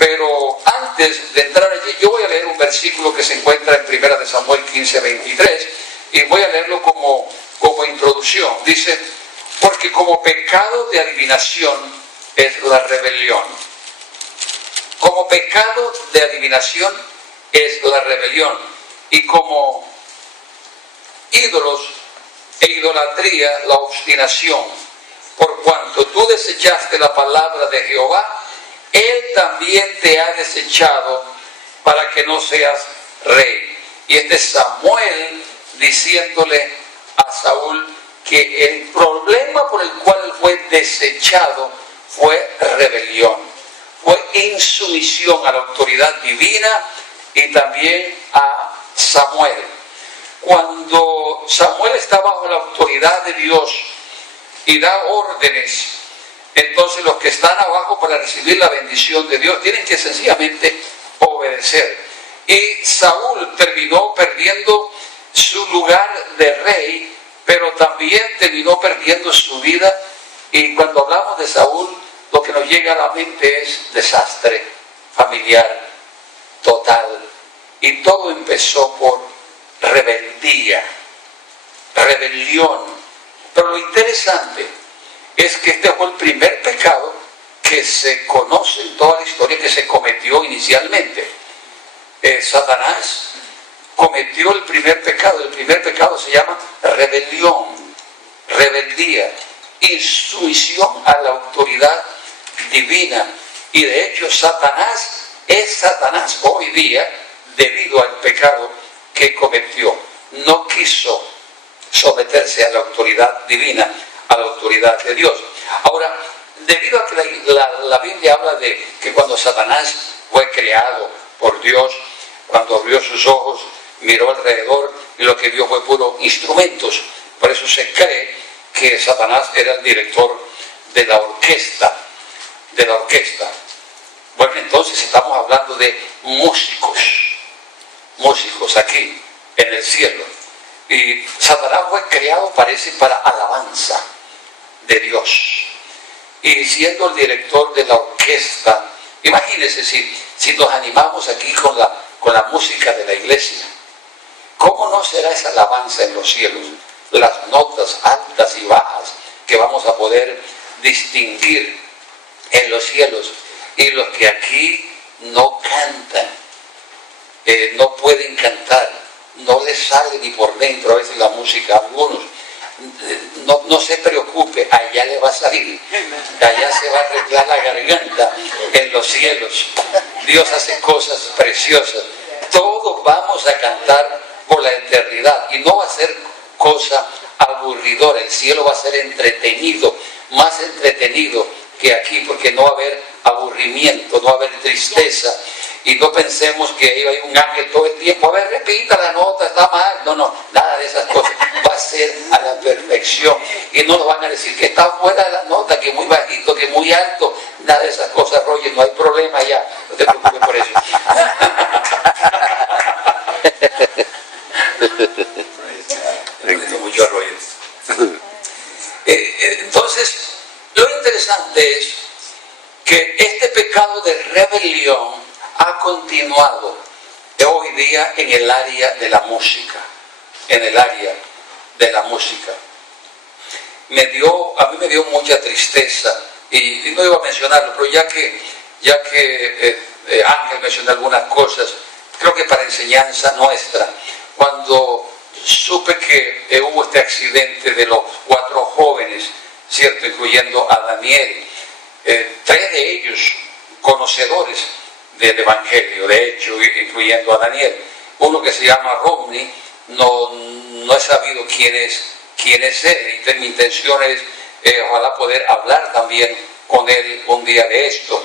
Pero antes de entrar allí, yo voy a leer un versículo que se encuentra en 1 de Samuel 15:23, y voy a leerlo como introducción. Dice: porque como pecado de adivinación es la rebelión. Como pecado de adivinación es la rebelión. Y como ídolos e idolatría la obstinación. Por cuanto tú desechaste la palabra de Jehová, Él también te ha desechado para que no seas rey. Y este es Samuel diciéndole a Saúl que el problema por el cual fue desechado fue rebelión, fue insumisión a la autoridad divina y también a Samuel. Cuando Samuel está bajo la autoridad de Dios y da órdenes, entonces los que están abajo para recibir la bendición de Dios tienen que sencillamente obedecer. Y Saúl terminó perdiendo su lugar de rey, pero también terminó perdiendo su vida. Y cuando hablamos de Saúl, lo que nos llega a la mente es desastre familiar total. Y todo empezó por rebeldía, rebelión. Pero lo interesante es que este fue el primer pecado que se conoce en toda la historia, que se cometió inicialmente. Satanás cometió el primer pecado. El primer pecado se llama rebelión, rebeldía, insumisión a la autoridad divina. Y de hecho Satanás es Satanás hoy día debido al pecado que cometió. No quiso someterse a la autoridad divina, a la autoridad de Dios. Ahora, debido a que la Biblia habla de que cuando Satanás fue creado por Dios, cuando abrió sus ojos, miró alrededor y lo que vio fue puro instrumentos. Por eso se cree que Satanás era el director de la orquesta. Bueno, entonces estamos hablando de músicos aquí en el cielo. Y Satanás fue creado, parece, para alabanza de Dios. Y siendo el director de la orquesta, imagínense si nos animamos aquí con la música de la iglesia. ¿Cómo no será esa alabanza en los cielos? Las notas altas y bajas que vamos a poder distinguir en los cielos. Y los que aquí no cantan, no pueden cantar, no les sale ni por dentro a veces la música a algunos. No se preocupe, allá le va a salir, allá se va a arreglar la garganta en los cielos. Dios hace cosas preciosas. Todos vamos a cantar por la eternidad y no va a ser cosa aburridora. El cielo va a ser entretenido, más entretenido que aquí, porque no va a haber aburrimiento, no va a haber tristeza. Y no pensemos que ahí hay un ángel todo el tiempo, a ver, repita la nota, está mal. No, nada de esas cosas. Va a ser a la perfección. Y no nos van a decir que está fuera de la nota, que muy bajito, que muy alto. Nada de esas cosas, Roger, no hay problema ya. No te preocupes por eso. Mucho a Roger. Entonces, lo interesante es que este pecado de rebelión ha continuado hoy día en el área de la música. En el área de la música. A mí me dio mucha tristeza, y no iba a mencionarlo, pero ya que Ángel mencionó algunas cosas, creo que para enseñanza nuestra, cuando supe que hubo este accidente de los 4 jóvenes, ¿cierto?, incluyendo a Daniel, 3 de ellos conocedores del Evangelio, de hecho, incluyendo a Daniel. Uno que se llama Romney, no he sabido quién es él, y mi intención es ojalá poder hablar también con él un día de esto.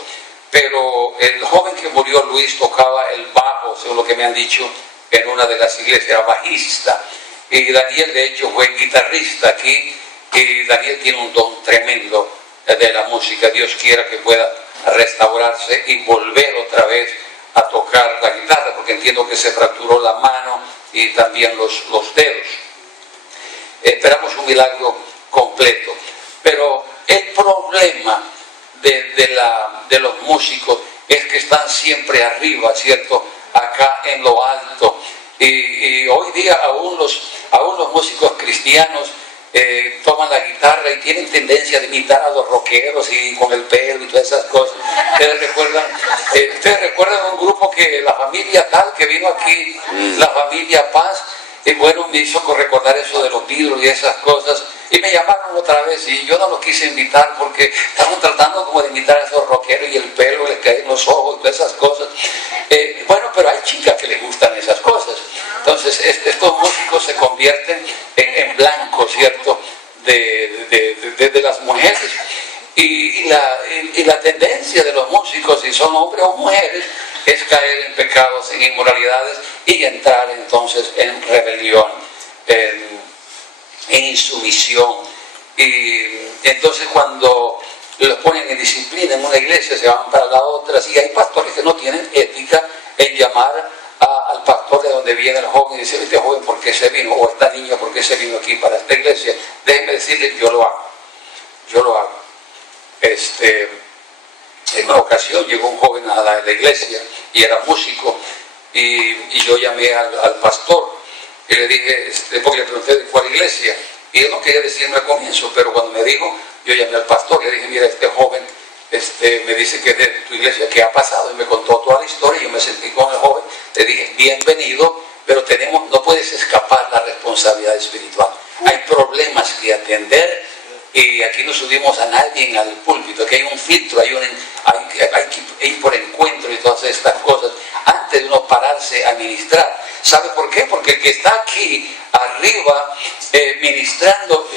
Pero el joven que murió, Luis, tocaba el bajo, según lo que me han dicho, en una de las iglesias, era bajista. Y Daniel, de hecho, fue guitarrista aquí, y Daniel tiene un don tremendo de la música. Dios quiera que pueda restaurarse y volver otra vez a tocar la guitarra, porque entiendo que se fracturó la mano y también los dedos. Esperamos un milagro completo. Pero el problema de los músicos es que están están siempre arriba, ¿cierto? Acá en lo alto. Y hoy día aún los músicos cristianos toman la guitarra y tienen tendencia de imitar a los rockeros y con el pelo y todas esas cosas. ¿Ustedes recuerdan un grupo que la familia tal que vino aquí, la familia Paz? Y bueno, me hizo recordar eso de los Beatles y esas cosas. Y me llamaron otra vez y yo no los quise invitar porque estaban tratando como de imitar a esos rockeros y el pelo les cae en los ojos y todas esas cosas. Bueno, pero hay chicas que les gustan esas cosas. Entonces estos músicos se convierten en blancos, ¿cierto? De las mujeres. Y la tendencia de los músicos, si son hombres o mujeres, es caer en pecados, en inmoralidades y entrar entonces en rebelión, en insumisión. Y entonces cuando los ponen en disciplina en una iglesia, se van para la otra. Y hay pastores que no tienen ética en llamar al pastor de donde viene el joven y dice: este joven, ¿por qué se vino? O esta niña, ¿por qué se vino aquí para esta iglesia? Déjenme decirles, yo lo hago. En una ocasión llegó un joven a la iglesia y era músico, y yo llamé al pastor y le dije, porque le pregunté de cuál iglesia, y él no quería decirme al comienzo, pero cuando me dijo, yo llamé al pastor y le dije: mira, este joven me dice que es de tu iglesia, ¿qué ha pasado? Y me contó toda la historia. Yo me sentí con el joven, le dije: bienvenido, pero no puedes escapar la responsabilidad espiritual, hay problemas que atender. Y aquí no subimos a nadie al púlpito, aquí hay un filtro, hay que ir por encuentro y todas estas cosas, antes de uno pararse a ministrar. ¿Sabe por qué? Porque el que está aquí arriba ministrando,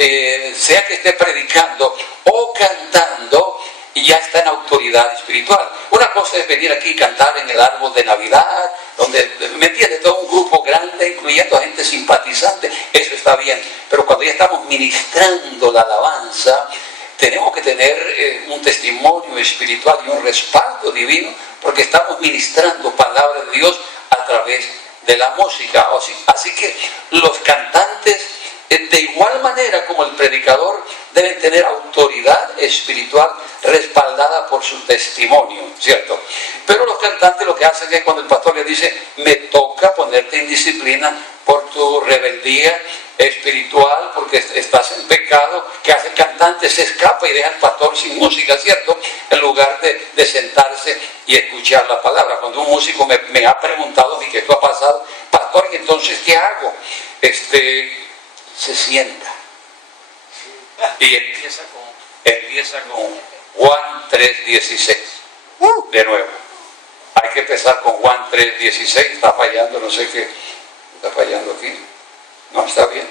sea que esté predicando o cantando, ya está en autoridad espiritual. Una cosa es venir aquí y cantar en el árbol de Navidad, donde, ¿me entiendes?, todo un grupo grande, incluyendo a gente simpatizante, eso está bien. Pero cuando ya estamos ministrando la alabanza, tenemos que tener un testimonio espiritual y un respaldo divino, porque estamos ministrando palabra de Dios a través de la música. Así que los cantantes, de igual manera como el predicador, deben tener autoridad espiritual respaldada por su testimonio, ¿cierto? Pero los cantantes lo que hacen es, cuando el pastor les dice: me toca ponerte en disciplina por tu rebeldía espiritual, porque estás en pecado, ¿qué hace el cantante? Se escapa y deja al pastor sin música, ¿cierto? En lugar de sentarse y escuchar la palabra. Cuando un músico me ha preguntado a mí que esto ha pasado: pastor, ¿y entonces qué hago? Se sienta y empieza con Juan 3:16. De nuevo, hay que empezar con Juan 3:16. Está fallando, no sé qué está fallando aquí. No, está bien.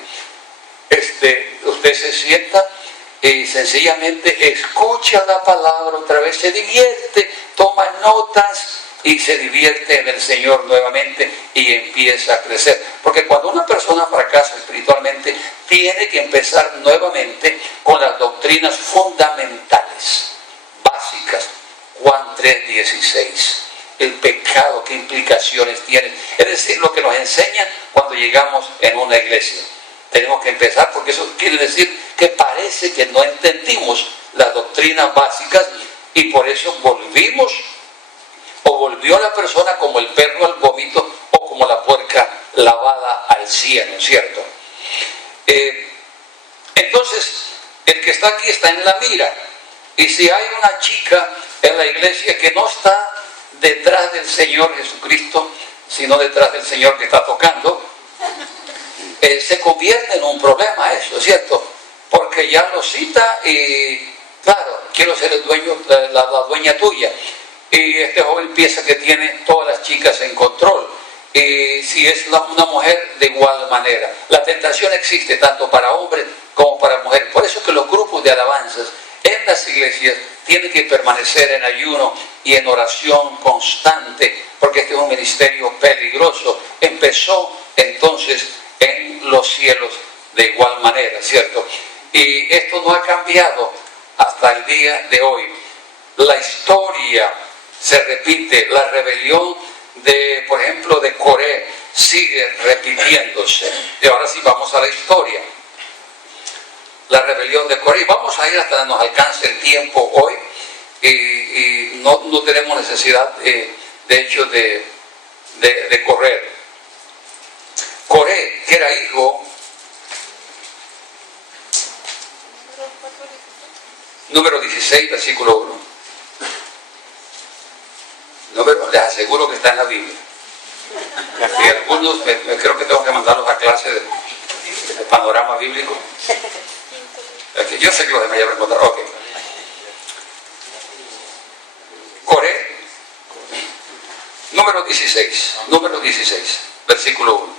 Usted se sienta y sencillamente escucha la palabra otra vez, se divierte, toma notas y se divierte en el Señor nuevamente y empieza a crecer. Porque cuando una persona fracasa espiritualmente, tiene que empezar nuevamente con las doctrinas fundamentales, básicas. Juan 3:16. El pecado, qué implicaciones tiene. Es decir, lo que nos enseñan cuando llegamos en una iglesia. Tenemos que empezar, porque eso quiere decir que parece que no entendimos las doctrinas básicas, y por eso volvió la persona como el perro al vómito, o como la puerca lavada al cieno, ¿cierto? Entonces, el que está aquí está en la mira. Y si hay una chica en la iglesia que no está detrás del Señor Jesucristo, sino detrás del Señor que está tocando, se convierte en un problema eso, ¿cierto? Porque ya lo cita y, claro, quiero ser el dueño, la dueña tuya. Y este joven piensa que tiene todas las chicas en control. Y si es una mujer, de igual manera. La tentación existe tanto para hombres como para mujeres. Por eso que los grupos de alabanzas en las iglesias tienen que permanecer en ayuno y en oración constante, porque este es un ministerio peligroso. Empezó entonces en los cielos de igual manera, ¿cierto? Y esto no ha cambiado hasta el día de hoy. La historia se repite, la rebelión por ejemplo, de Coré sigue repitiéndose. Y ahora sí vamos a la historia. La rebelión de Coré. Vamos a ir hasta que nos alcance el tiempo hoy, y no tenemos necesidad de de hecho de correr. Coré, que era hijo, número 16, versículo 1. Les aseguro que está en la Biblia. Y algunos creo que tengo que mandarlos a clase de panorama bíblico. Yo sé que los demás ya respondan. Ok. Coré, número 16, versículo 1.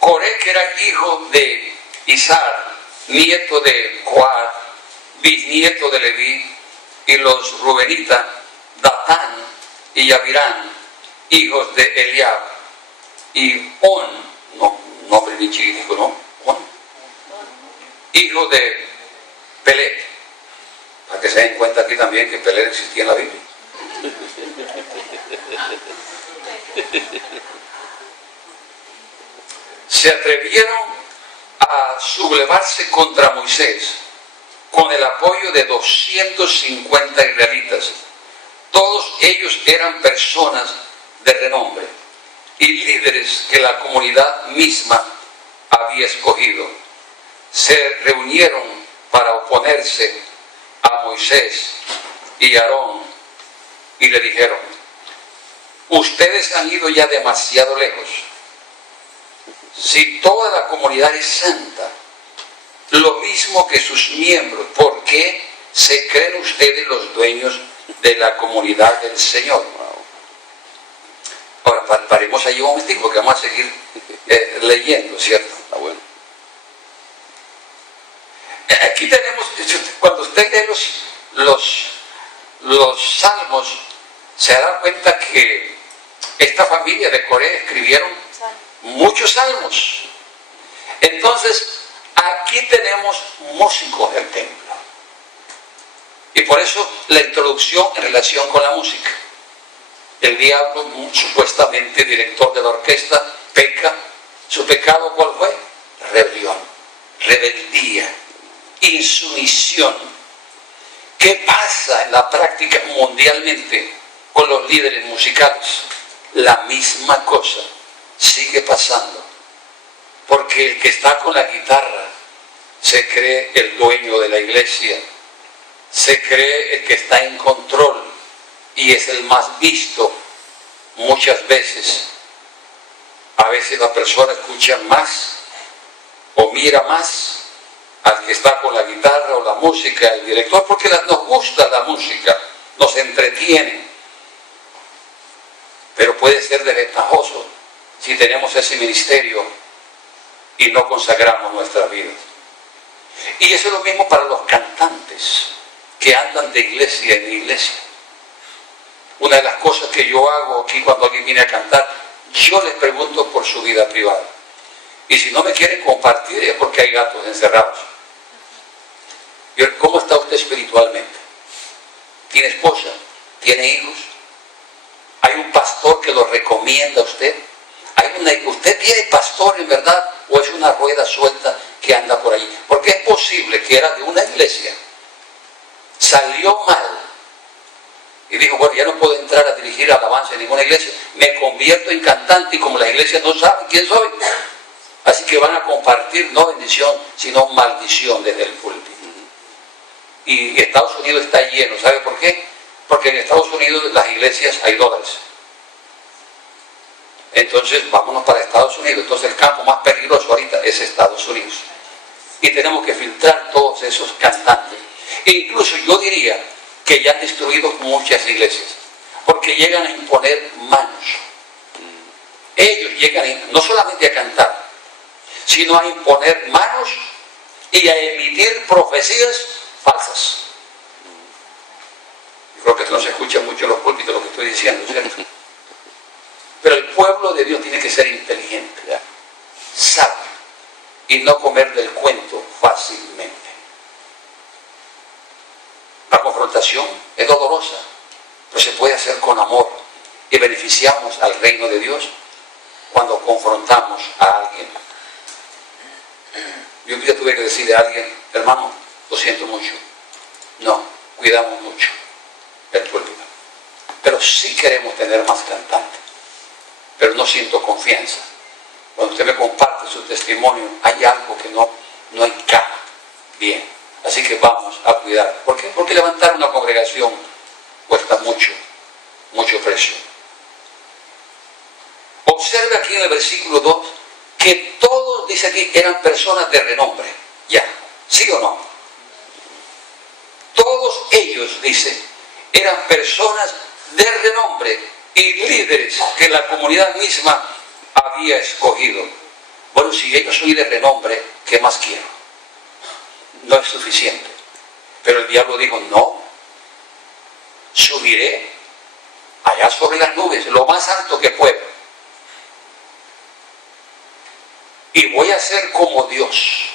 Coré, que era hijo de Izar, nieto de Coat, bisnieto de Leví, y los rubenitas, Datán y Abirán, hijos de Eliab, y On, nombre bien chiquitico, ¿no? On, hijo de Pelet, para que se den cuenta aquí también que Pelet existía en la Biblia. Se atrevieron a sublevarse contra Moisés con el apoyo de 250 israelitas. Todos ellos eran personas de renombre y líderes que la comunidad misma había escogido. Se reunieron para oponerse a Moisés y Aarón y le dijeron: ustedes han ido ya demasiado lejos. Si toda la comunidad es santa, lo mismo que sus miembros, ¿por qué se creen ustedes los dueños de la comunidad del Señor? Ahora, paremos allí un momentico porque vamos a seguir leyendo, ¿cierto? Está bueno. Aquí tenemos, cuando usted lee los salmos, se da cuenta que esta familia de Coré escribieron muchos salmos. Entonces, aquí tenemos músicos del templo. Y por eso la introducción en relación con la música. El diablo, supuestamente director de la orquesta, peca. ¿Su pecado cuál fue? Rebelión, rebeldía, insumisión. ¿Qué pasa en la práctica mundialmente con los líderes musicales? La misma cosa sigue pasando. Porque el que está con la guitarra se cree el dueño de la iglesia, se cree el que está en control y es el más visto muchas veces. A veces la persona escucha más o mira más al que está con la guitarra o la música, el director, porque nos gusta la música, nos entretiene. Pero puede ser desventajoso si tenemos ese ministerio y no consagramos nuestras vidas. Y eso es lo mismo para los cantantes que andan de iglesia en iglesia. Una de las cosas que yo hago aquí cuando alguien viene a cantar, yo les pregunto por su vida privada. Y si no me quieren compartir es porque hay gatos encerrados. ¿Cómo está usted espiritualmente? ¿Tiene esposa? ¿Tiene hijos? ¿Hay un pastor que lo recomienda a usted? ¿Usted tiene pastor en verdad o es una rueda suelta que anda por ahí? Porque es posible que era de una iglesia, salió mal y dijo: bueno, ya no puedo entrar a dirigir alabanza en ninguna iglesia, me convierto en cantante y como las iglesias no saben quién soy, así que van a compartir no bendición sino maldición desde el púlpito. Y Estados Unidos está lleno. ¿Sabe por qué? Porque en Estados Unidos las iglesias hay dólares. Entonces vámonos para Estados Unidos. Entonces el campo más peligroso ahorita es Estados Unidos. Y tenemos que filtrar todos esos cantantes. E incluso yo diría que ya han destruido muchas iglesias. Porque llegan a imponer manos. Ellos llegan no solamente a cantar, sino a imponer manos y a emitir profecías falsas. Creo que no se escucha mucho en los púlpitos lo que estoy diciendo, ¿cierto? Pero el pueblo de Dios tiene que ser inteligente, sabio, y no comer del cuento fácilmente. La confrontación es dolorosa, pero se puede hacer con amor y beneficiamos al reino de Dios cuando confrontamos a alguien. Yo un día tuve que decirle a alguien: hermano, lo siento mucho. No, cuidamos mucho el púlpito. pero sí queremos tener más cantantes. Pero no siento confianza. Cuando usted me comparte su testimonio, hay algo que no encaja bien. Así que vamos a cuidar. ¿Por qué? Porque levantar una congregación cuesta mucho precio. Observe aquí en el versículo 2 que todos, dice aquí, eran personas de renombre. Ya, ¿sí o no? Todos ellos, dice, eran personas de renombre y líderes que la comunidad misma había escogido. Bueno, si ellos soy de renombre, ¿qué más quiero? No es suficiente. Pero el diablo dijo, no, subiré allá sobre las nubes, lo más alto que pueda. Y voy a ser como Dios.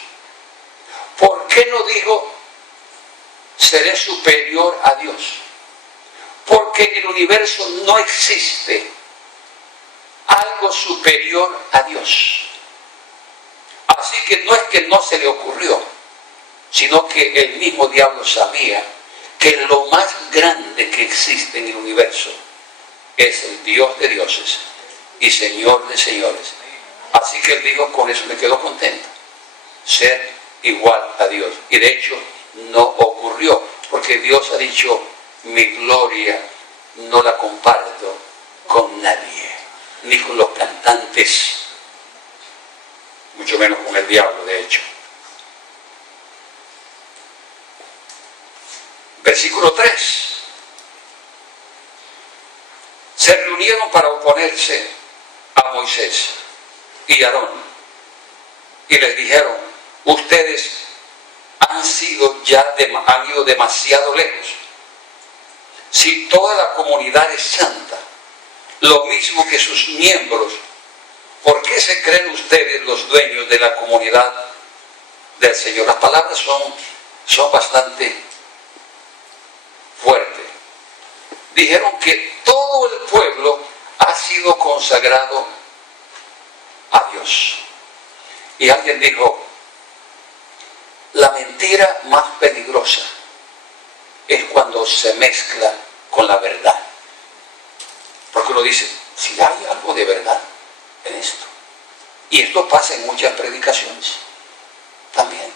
¿Por qué no dijo, seré superior a Dios? Porque en el universo no existe algo superior a Dios. Así que no es que no se le ocurrió, sino que el mismo diablo sabía que lo más grande que existe en el universo es el Dios de dioses y Señor de señores. Así que él dijo, con eso me quedo contento, ser igual a Dios. Y de hecho no ocurrió, porque Dios ha dicho, mi gloria no la comparto con nadie, ni con los cantantes, mucho menos con el diablo, de hecho. Versículo 3. Se reunieron para oponerse a Moisés y Aarón, y les dijeron, ustedes han ido demasiado lejos. Si toda la comunidad es santa, lo mismo que sus miembros, ¿por qué se creen ustedes los dueños de la comunidad del Señor? Las palabras son bastante fuertes. Dijeron que todo el pueblo ha sido consagrado a Dios. Y alguien dijo, la mentira más peligrosa es cuando se mezcla con la verdad. Porque uno dice, si hay algo de verdad en esto. Y esto pasa en muchas predicaciones también.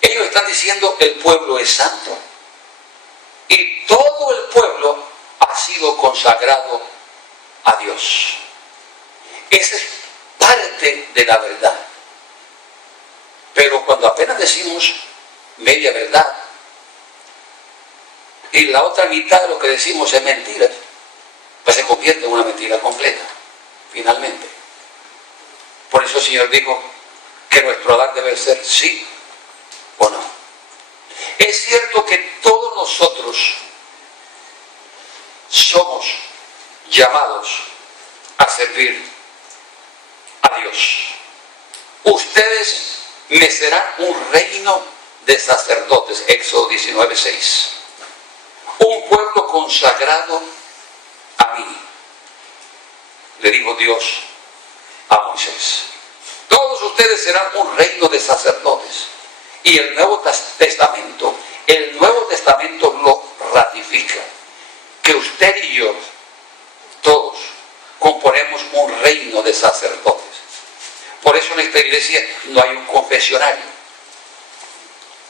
Ellos están diciendo, el pueblo es santo. Y todo el pueblo ha sido consagrado a Dios. Esa es parte de la verdad. Pero cuando apenas decimos media verdad y la otra mitad de lo que decimos es mentira, pues se convierte en una mentira completa, finalmente. Por eso el Señor dijo que nuestro hablar debe ser sí o no. Es cierto que todos nosotros somos llamados a servir a Dios. Ustedes me serán un reino de sacerdotes, Éxodo 19:6. Un pueblo consagrado a mí, le dijo Dios a Moisés. Todos ustedes serán un reino de sacerdotes. Y el Nuevo Testamento lo ratifica, que usted y yo, todos, componemos un reino de sacerdotes. Por eso en esta iglesia no hay un confesionario,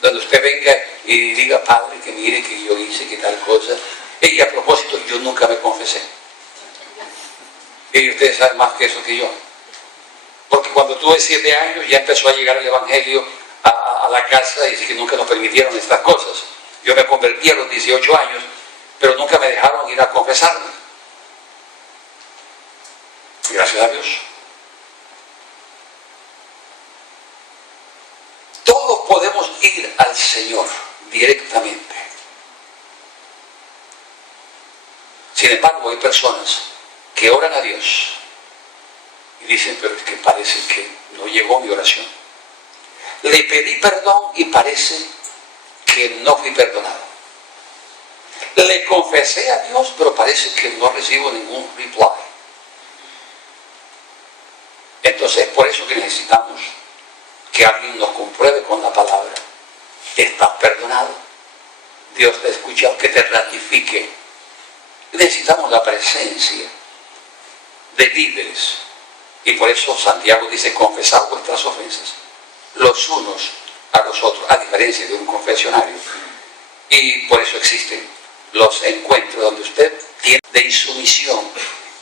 donde usted venga y diga, padre, que mire que yo hice, que tal cosa. Y a propósito, yo nunca me confesé. Y ustedes saben más que eso que yo. Porque cuando tuve 7 años ya empezó a llegar el evangelio a la casa y dice que nunca nos permitieron estas cosas. Yo me convertí a los 18 años, pero nunca me dejaron ir a confesarme. Gracias a Dios. Todos podemos ir al Señor directamente. Sin embargo, hay personas que oran a Dios y dicen, pero es que parece que no llegó mi oración. Le pedí perdón y parece que no fui perdonado. Le confesé a Dios, pero parece que no recibo ningún reply. Entonces es por eso que necesitamos que alguien nos compruebe con la palabra. ¿Estás perdonado? Dios te ha escuchado, que te ratifique. Necesitamos la presencia de líderes. Y por eso Santiago dice, confesad vuestras ofensas los unos a los otros, a diferencia de un confesionario. Y por eso existen los encuentros donde usted tiene de insumisión.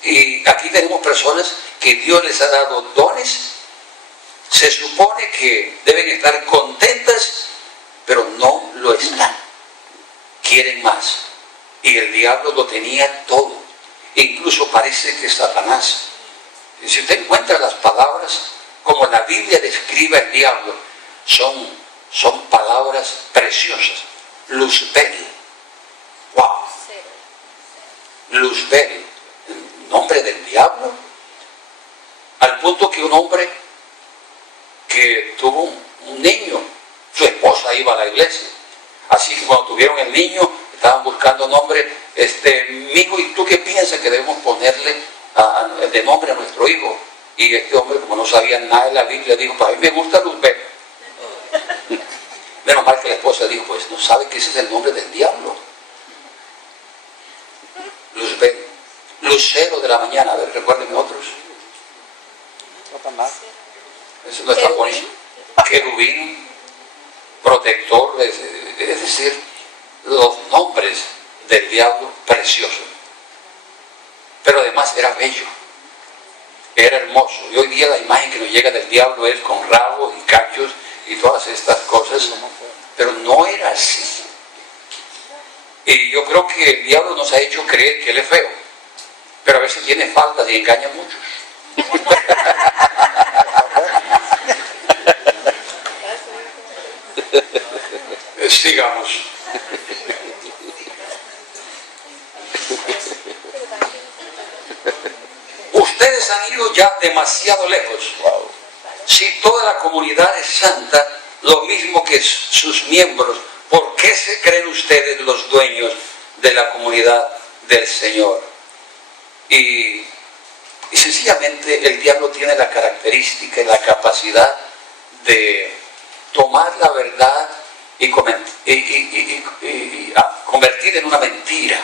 Y aquí tenemos personas que Dios les ha dado dones, se supone que deben estar contentas, pero no lo están. Quieren más. Y el diablo lo tenía todo. Incluso parece que Satanás, si usted encuentra las palabras como la Biblia describe al diablo, son palabras preciosas. Luzbel. Wow. Luzbel. El nombre del diablo. Al punto que un hombre que tuvo un niño, su esposa iba a la iglesia. Así que cuando tuvieron el niño, estaban buscando nombre. Mijo, ¿y tú qué piensas que debemos ponerle de nombre a nuestro hijo? Y este hombre, como no sabía nada de la Biblia, dijo, pues a mí me gusta Luzbel. Menos mal que la esposa dijo, pues no sabe que ese es el nombre del diablo. Luzbel. Lucero de la mañana. A ver, recuérdenme otros. Eso no está bonito. Querubín. Protector. Es decir, los nombres del diablo preciosos. Pero además era bello. Era hermoso. Y hoy día la imagen que nos llega del diablo es con rabos y cachos y todas estas cosas. Pero no era así. Y yo creo que el diablo nos ha hecho creer que él es feo. Pero a veces tiene faltas y engaña a muchos. Sigamos. Ustedes han ido ya demasiado lejos. Si toda la comunidad es santa, lo mismo que sus miembros, ¿por qué se creen ustedes los dueños de la comunidad del Señor? Y sencillamente el diablo tiene la característica y la capacidad de tomar la verdad y convertir en una mentira.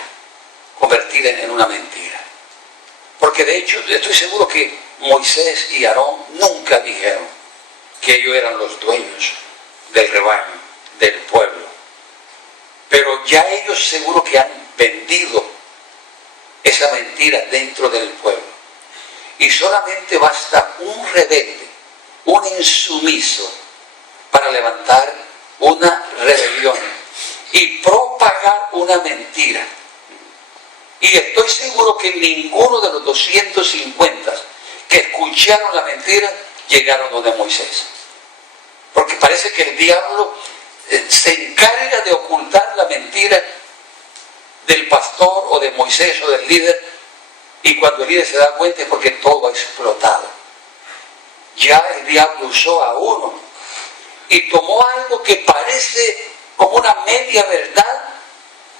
Convertir en una mentira. Porque de hecho, estoy seguro que Moisés y Aarón nunca dijeron que ellos eran los dueños del rebaño, del pueblo. Pero ya ellos seguro que han vendido esa mentira dentro del pueblo. Y solamente basta un rebelde, un insumiso, para levantar una rebelión y propagar una mentira. Y estoy seguro que ninguno de los 250 que escucharon la mentira llegaron donde Moisés. Porque parece que el diablo se encarga de ocultar la mentira del pastor o de Moisés o del líder, y cuando el líder se da cuenta es porque todo ha explotado. Ya el diablo usó a uno y tomó algo que parece como una media verdad,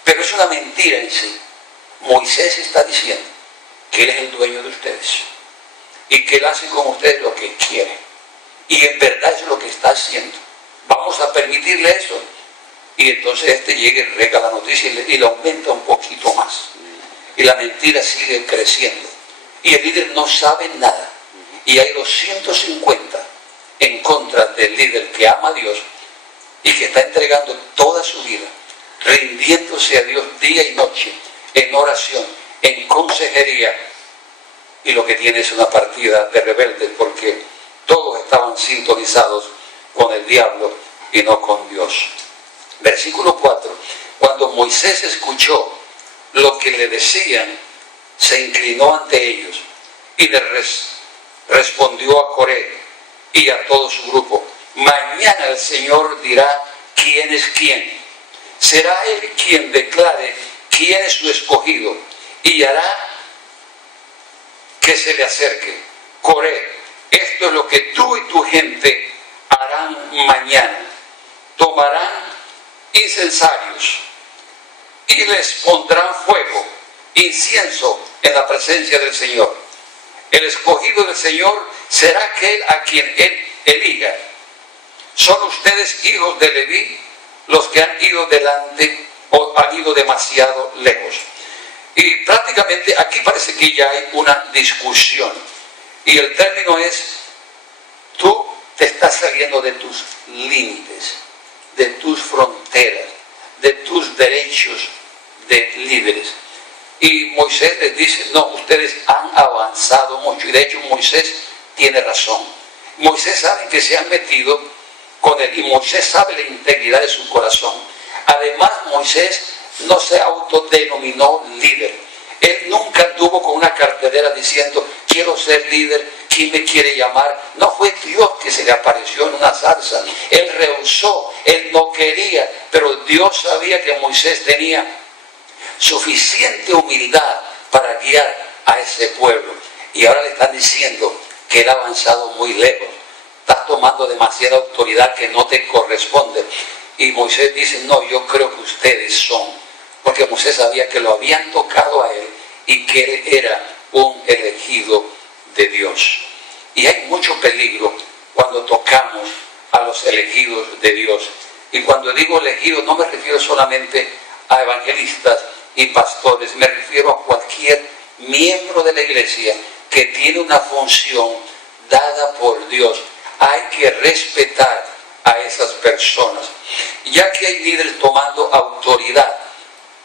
pero es una mentira en sí. Moisés está diciendo que él es el dueño de ustedes y que él hace con ustedes lo que quiere, y en verdad es lo que está haciendo. Vamos a permitirle eso. Y entonces llega y rega la noticia y le aumenta un poquito más, y la mentira sigue creciendo y el líder no sabe nada, y hay 250 en contra del líder que ama a Dios y que está entregando toda su vida, rindiéndose a Dios día y noche, en oración, en consejería, y lo que tiene es una partida de rebeldes, porque todos estaban sintonizados con el diablo y no con Dios. Versículo 4. Cuando Moisés escuchó lo que le decían, se inclinó ante ellos y le respondió a Coré y a todo su grupo: mañana el Señor dirá quién es quién. Será Él quien declare quién es su escogido y hará que se le acerque. Coré, esto es lo que tú y tu gente harán mañana. Tomarán incensarios y les pondrán fuego, incienso en la presencia del Señor. El escogido del Señor será aquel a quien Él elija. Son ustedes hijos de Leví los que han ido delante o han ido demasiado lejos. Y prácticamente aquí parece que ya hay una discusión. Y el término es, tú te estás saliendo de tus límites, de tus fronteras, de tus derechos de líderes. Y Moisés les dice, no, ustedes han avanzado mucho. Y de hecho Moisés tiene razón. Moisés sabe que se han metido con él y Moisés sabe la integridad de su corazón. Además, Moisés no se autodenominó líder. Él nunca anduvo con una cartelera diciendo, quiero ser líder, ¿quién me quiere llamar? No fue Dios que se le apareció en una zarza. Él rehusó, él no quería, pero Dios sabía que Moisés tenía suficiente humildad para guiar a ese pueblo. Y ahora le están diciendo que él ha avanzado muy lejos. Estás tomando demasiada autoridad que no te corresponde. Y Moisés dice, no, yo creo que ustedes son. Porque Moisés sabía que lo habían tocado a él y que él era un elegido de Dios. Y hay mucho peligro cuando tocamos a los elegidos de Dios. Y cuando digo elegidos no me refiero solamente a evangelistas y pastores, me refiero a cualquier miembro de la iglesia que tiene una función dada por Dios. Hay que respetar a esas personas, ya que hay líderes tomando autoridad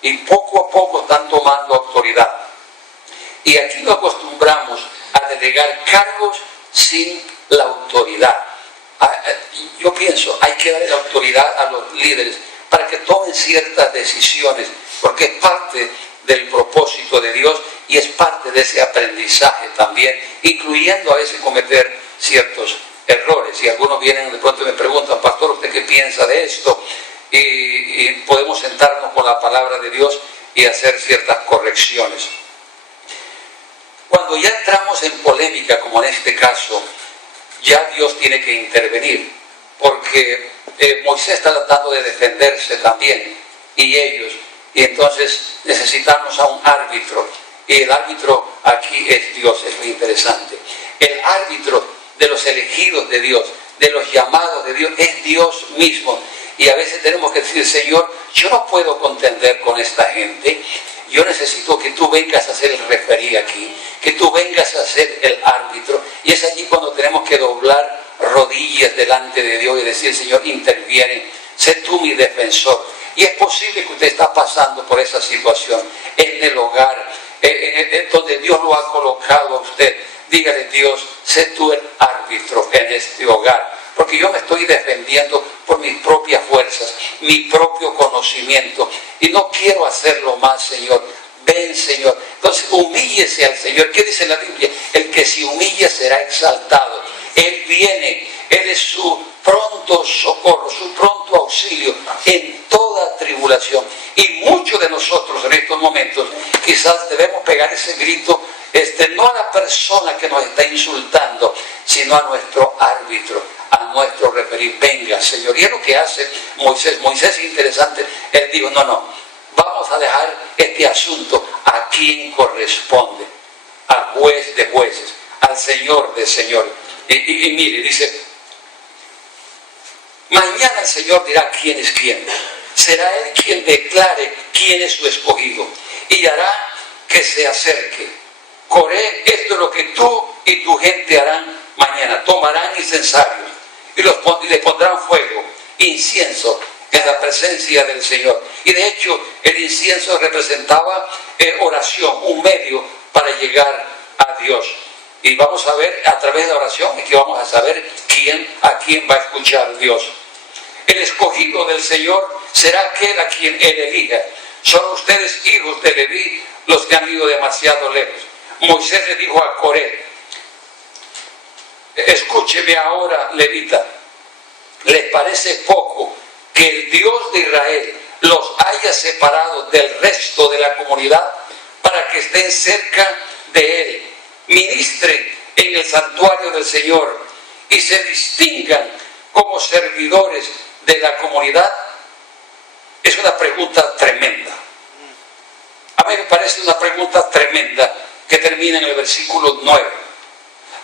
y poco a poco están tomando autoridad. Y aquí nos acostumbramos a delegar cargos sin la autoridad. Yo pienso, hay que darle la autoridad a los líderes para que tomen ciertas decisiones, porque es parte del propósito de Dios y es parte de ese aprendizaje también, incluyendo a veces cometer ciertos errores. Y algunos vienen de pronto y me preguntan, pastor, ¿usted qué piensa de esto? Y podemos sentarnos con la palabra de Dios y hacer ciertas correcciones. Cuando ya entramos en polémica, como en este caso, ya Dios tiene que intervenir, porque Moisés está tratando de defenderse también, y ellos, y entonces necesitamos a un árbitro, y el árbitro aquí es Dios, es muy interesante. El árbitro de los elegidos de Dios, de los llamados de Dios, es Dios mismo. Y a veces tenemos que decir, Señor, yo no puedo contender con esta gente, yo necesito que tú vengas a ser el referí aquí, que tú vengas a ser el árbitro. Y es allí cuando tenemos que doblar rodillas delante de Dios y decir, Señor, interviene, sé tú mi defensor. Y es posible que usted está pasando por esa situación en el hogar, donde Dios lo ha colocado a usted. Dígale, Dios, sé tú el árbitro en este hogar, porque yo me estoy defendiendo por mis propias fuerzas, mi propio conocimiento, y no quiero hacerlo más, Señor. Ven, Señor. Entonces, humíllese al Señor. ¿Qué dice la Biblia? El que se humille será exaltado. Él viene, Él es su pronto socorro, su pronto auxilio en toda tribulación. Y muchos de nosotros en estos momentos quizás debemos pegar ese grito, no a la persona que nos está insultando, sino a nuestro árbitro, a nuestro referí. Venga, Señor. Y es lo que hace Moisés. Moisés es interesante. Él dijo, no, vamos a dejar este asunto a quien corresponde, al juez de jueces, al Señor de señores. Y mire, dice, mañana el Señor dirá quién es quién. Será Él quien declare quién es su escogido y hará que se acerque. Coré, esto es lo que tú y tu gente harán mañana. Tomarán incensarios y le pondrán fuego, incienso, en la presencia del Señor. Y de hecho, el incienso representaba oración, un medio para llegar a Dios. Y vamos a ver, a través de la oración, es que vamos a saber a quién va a escuchar Dios. El escogido del Señor será aquel a quien Él elija. Son ustedes, hijos de Leví, los que han ido demasiado lejos. Moisés le dijo a Coré, escúcheme ahora, levita, ¿les parece poco que el Dios de Israel los haya separado del resto de la comunidad para que estén cerca de Él, ministren en el santuario del Señor y se distingan como servidores de la comunidad? Es una pregunta tremenda. A mí me parece una pregunta tremenda que termina en el versículo 9.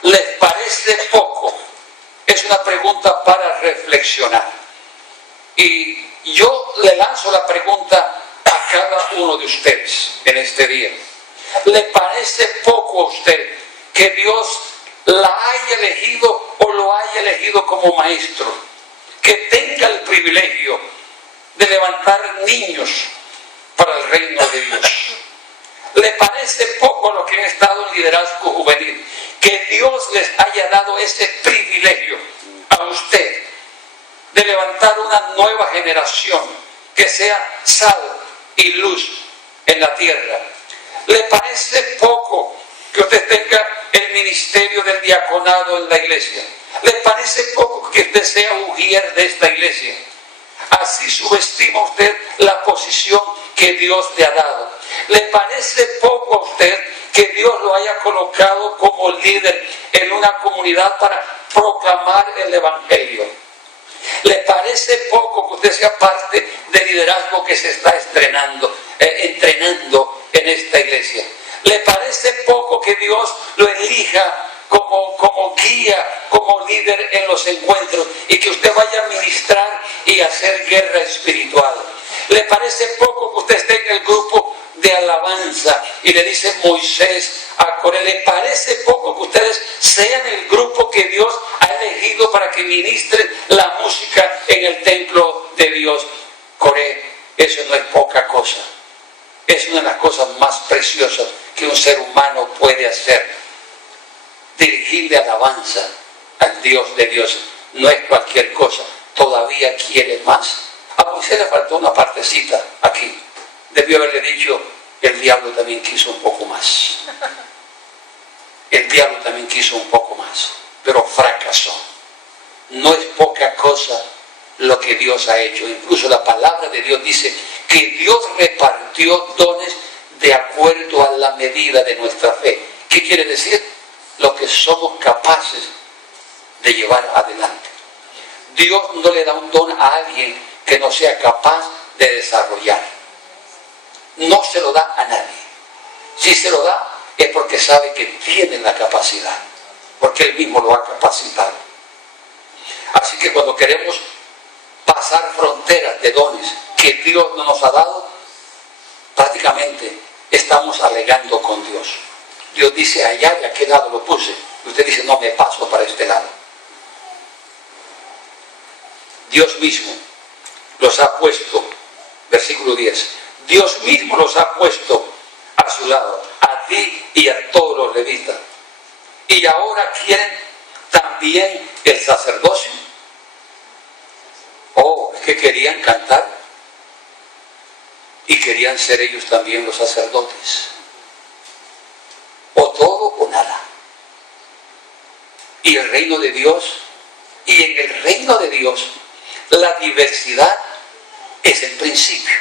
¿Les parece poco? Es una pregunta para reflexionar. Y yo le lanzo la pregunta a cada uno de ustedes en este día. ¿Le parece poco a usted que Dios la haya elegido o lo haya elegido como maestro? Que tenga el privilegio de levantar niños para el reino de Dios. ¿Le parece poco a los que han estado en liderazgo juvenil que Dios les haya dado ese privilegio a usted de levantar una nueva generación que sea sal y luz en la tierra? ¿Le parece poco que usted tenga el ministerio del diaconado en la iglesia? ¿Le parece poco que usted sea ujier de esta iglesia? Así subestima usted la posición que Dios le ha dado. ¿Le parece poco a usted que Dios lo haya colocado como líder en una comunidad para proclamar el evangelio? ¿Le parece poco que usted sea parte del liderazgo que se está entrenando en esta iglesia? ¿Le parece poco que Dios lo elija como guía, como líder en los encuentros y que usted vaya a ministrar y hacer guerra espiritual? ¿Le parece poco que usted esté en el grupo de alabanza y le dice Moisés a Coré? ¿Le parece poco que ustedes sean el grupo que Dios ha elegido para que ministren la música en el templo de Dios? Coré, eso no es poca cosa. Es una de las cosas más preciosas que un ser humano puede hacer. Dirigirle alabanza al Dios de Dios no es cualquier cosa, todavía quiere más. A Moisés le faltó una partecita aquí. Debió haberle dicho, el diablo también quiso un poco más. El diablo también quiso un poco más, pero fracasó. No es poca cosa lo que Dios ha hecho. Incluso la palabra de Dios dice que Dios repartió dones de acuerdo a la medida de nuestra fe. ¿Qué quiere decir? Lo que somos capaces de llevar adelante. Dios no le da un don a alguien que no sea capaz de desarrollar. No se lo da a nadie. Si se lo da es porque sabe que tiene la capacidad, porque Él mismo lo ha capacitado. Así que cuando queremos pasar fronteras de dones que Dios no nos ha dado, prácticamente estamos alegando con Dios. Dios dice, allá de aquel lado lo puse. Y usted dice, no, me paso para este lado. Dios mismo los ha puesto, versículo 10, Dios mismo los ha puesto a su lado, a ti y a todos los levitas. Y ahora quieren también el sacerdocio. Oh, es que querían cantar y querían ser ellos también los sacerdotes. O todo o nada. Y el reino de Dios, y en el reino de Dios, la diversidad es el principio.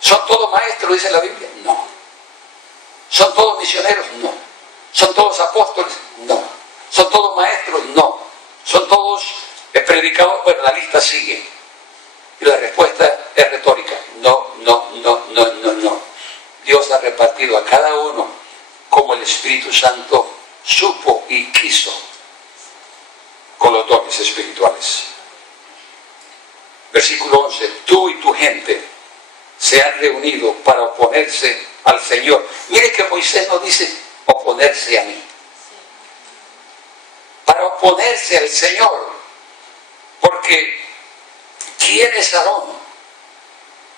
¿Son todos maestros, dice la Biblia? No. ¿Son todos misioneros? No. ¿Son todos apóstoles? No. ¿Son todos maestros? No. ¿Son todos predicadores? Bueno, la lista sigue. Y la respuesta es retórica. No, no, no, no, no, no. Dios ha repartido a cada uno como el Espíritu Santo supo y quiso con los dones espirituales. Versículo 11. Tú y tu gente se han reunido para oponerse al Señor. Mire que Moisés no dice oponerse a mí. Para oponerse al Señor. Porque ¿quién es Aarón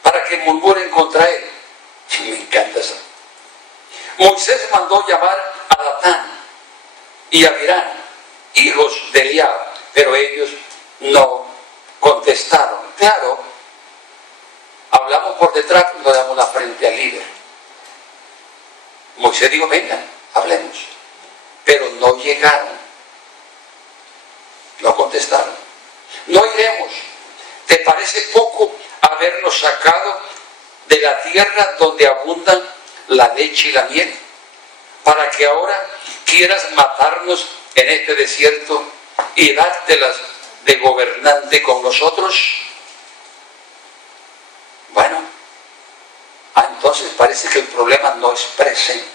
para que murmuren contra él? Me encanta eso. Moisés mandó llamar a Datán y a Abiram, hijos de Eliab, pero ellos no contestaron. Claro, hablamos por detrás, no damos la frente al líder. Moisés dijo, vengan, hablemos. Pero no llegaron. No contestaron. No iremos. ¿Te parece poco habernos sacado de la tierra donde abundan la leche y la miel? Para que ahora quieras matarnos en este desierto y dártelas de gobernante con nosotros. Bueno, entonces parece que el problema no es presente.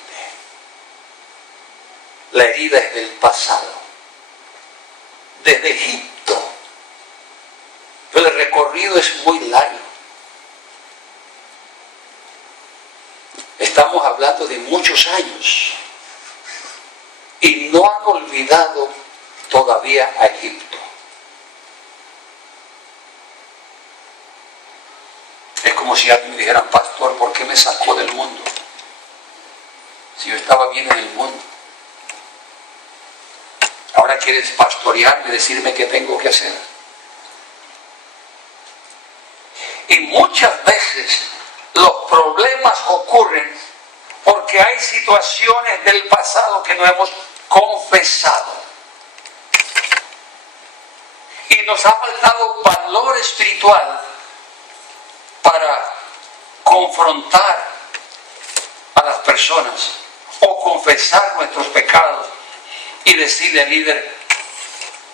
La herida es del pasado, desde Egipto. Yo les recorrido es muy largo. Estamos hablando de muchos años. Y no han olvidado todavía a Egipto. Es como si alguien me dijera: pastor, ¿por qué me sacó del mundo? Si yo estaba bien en el mundo. Ahora quieres pastorearme, decirme qué tengo que hacer. Y muchas veces los problemas ocurren porque hay situaciones del pasado que no hemos confesado. Y nos ha faltado valor espiritual para confrontar a las personas o confesar nuestros pecados y decirle al líder: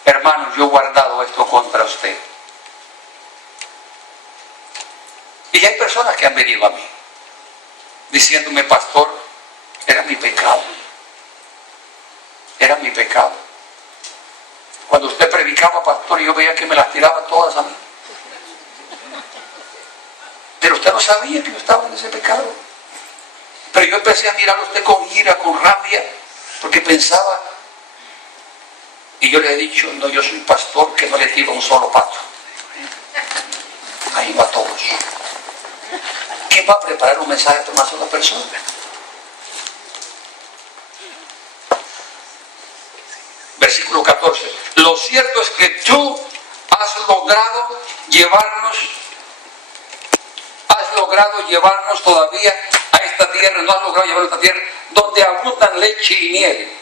hermano, yo he guardado esto contra usted. Y hay personas que han venido a mí diciéndome: pastor, era mi pecado. Era mi pecado. Cuando usted predicaba, pastor, yo veía que me las tiraba todas a mí. Pero usted no sabía que yo estaba en ese pecado. Pero yo empecé a mirar a usted con ira, con rabia, porque pensaba. Y yo le he dicho: no, yo soy pastor que no le tiro un solo pato. Ahí va todos. ¿Quién va a preparar un mensaje a una sola persona? Versículo 14. Lo cierto es que tú has logrado llevarnos todavía a esta tierra, no has logrado llevarnos a esta tierra donde abundan leche y miel,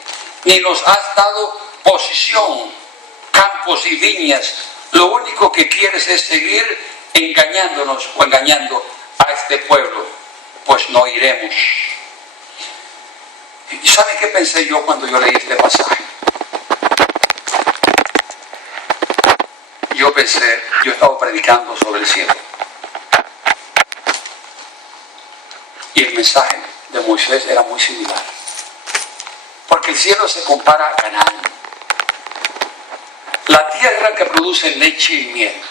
ni nos has dado posición, campos y viñas. Lo único que quieres es seguir engañándonos o engañando a este pueblo, pues no iremos. ¿Y saben qué pensé yo cuando yo leí este pasaje? Yo pensé, yo estaba predicando sobre el cielo. Y el mensaje de Moisés era muy similar. Porque el cielo se compara a Canaán, la tierra que produce leche y miel.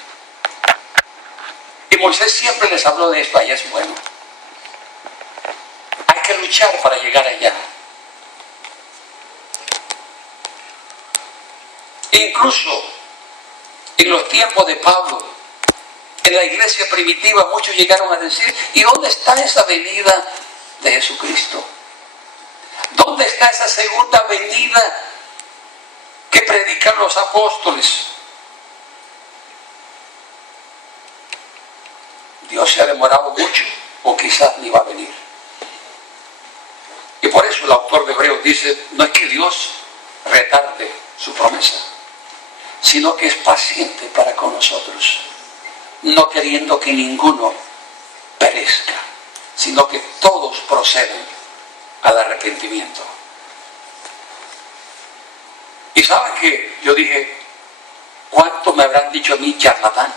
Y Moisés siempre les habló de esto: allá es bueno. Hay que luchar para llegar allá. Incluso en los tiempos de Pablo, en la iglesia primitiva, muchos llegaron a decir: ¿y dónde está esa venida de Jesucristo? ¿Dónde está esa segunda venida que predican los apóstoles? Dios se ha demorado mucho, o quizás ni va a venir. Y por eso el autor de Hebreos dice: no es que Dios retarde su promesa, sino que es paciente para con nosotros, no queriendo que ninguno perezca, sino que todos procedan al arrepentimiento. Y saben que yo dije: ¿cuánto me habrán dicho a mí charlatán?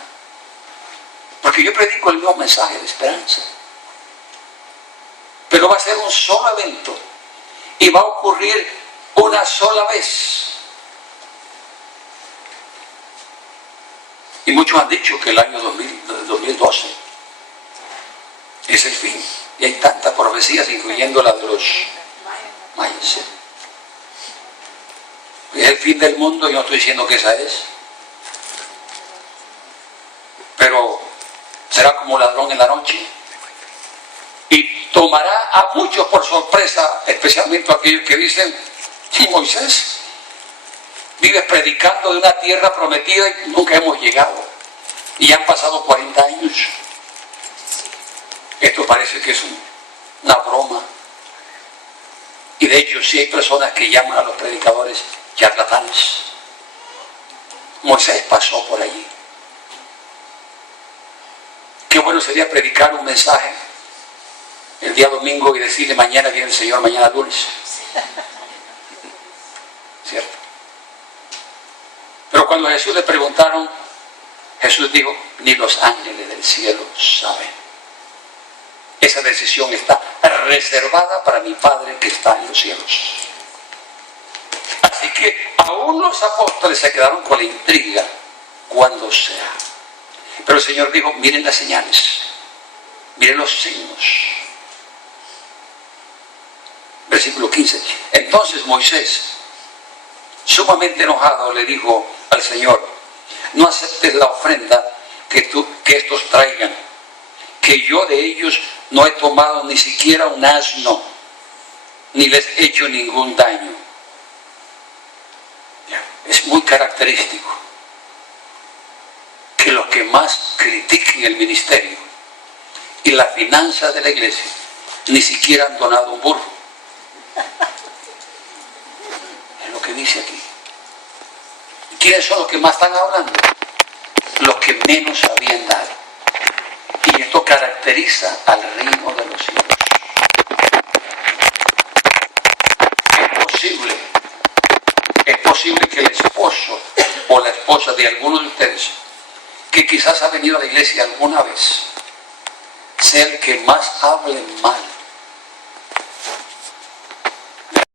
Porque yo predico el mismo mensaje de esperanza. Pero va a ser un solo evento y va a ocurrir una sola vez. Y muchos han dicho que el año 2012 es el fin. Y hay tantas profecías, incluyendo la de los mayas. Es el fin del mundo, yo no estoy diciendo que esa es. Pero será como ladrón en la noche. Y tomará a muchos por sorpresa, especialmente a aquellos que dicen: sí, Moisés, vives predicando de una tierra prometida y nunca hemos llegado. Y ya han pasado 40 años. Esto parece que es una broma. Y de hecho sí hay personas que llaman a los predicadores charlatanes. Moisés pasó por allí. Qué bueno sería predicar un mensaje el día domingo y decirle: mañana viene el Señor, mañana lunes. ¿Cierto? Pero cuando a Jesús le preguntaron, Jesús dijo: ni los ángeles del cielo saben. Esa decisión está reservada para mi Padre que está en los cielos. Así que aún los apóstoles se quedaron con la intriga: ¿cuándo será? Pero el Señor dijo, miren las señales, miren los signos. Versículo 15. Entonces Moisés, sumamente enojado, le dijo al Señor, no aceptes la ofrenda que estos traigan, que yo de ellos no he tomado ni siquiera un asno, ni les he hecho ningún daño. Es muy característico que los que más critiquen el ministerio y la finanza de la iglesia ni siquiera han donado un burro. Es lo que dice aquí. ¿Quiénes son los que más están hablando? Los que menos habían dado. Y esto caracteriza al reino de los cielos. Es posible que el esposo o la esposa de alguno de ustedes, que quizás ha venido a la iglesia alguna vez, sea el que más hable mal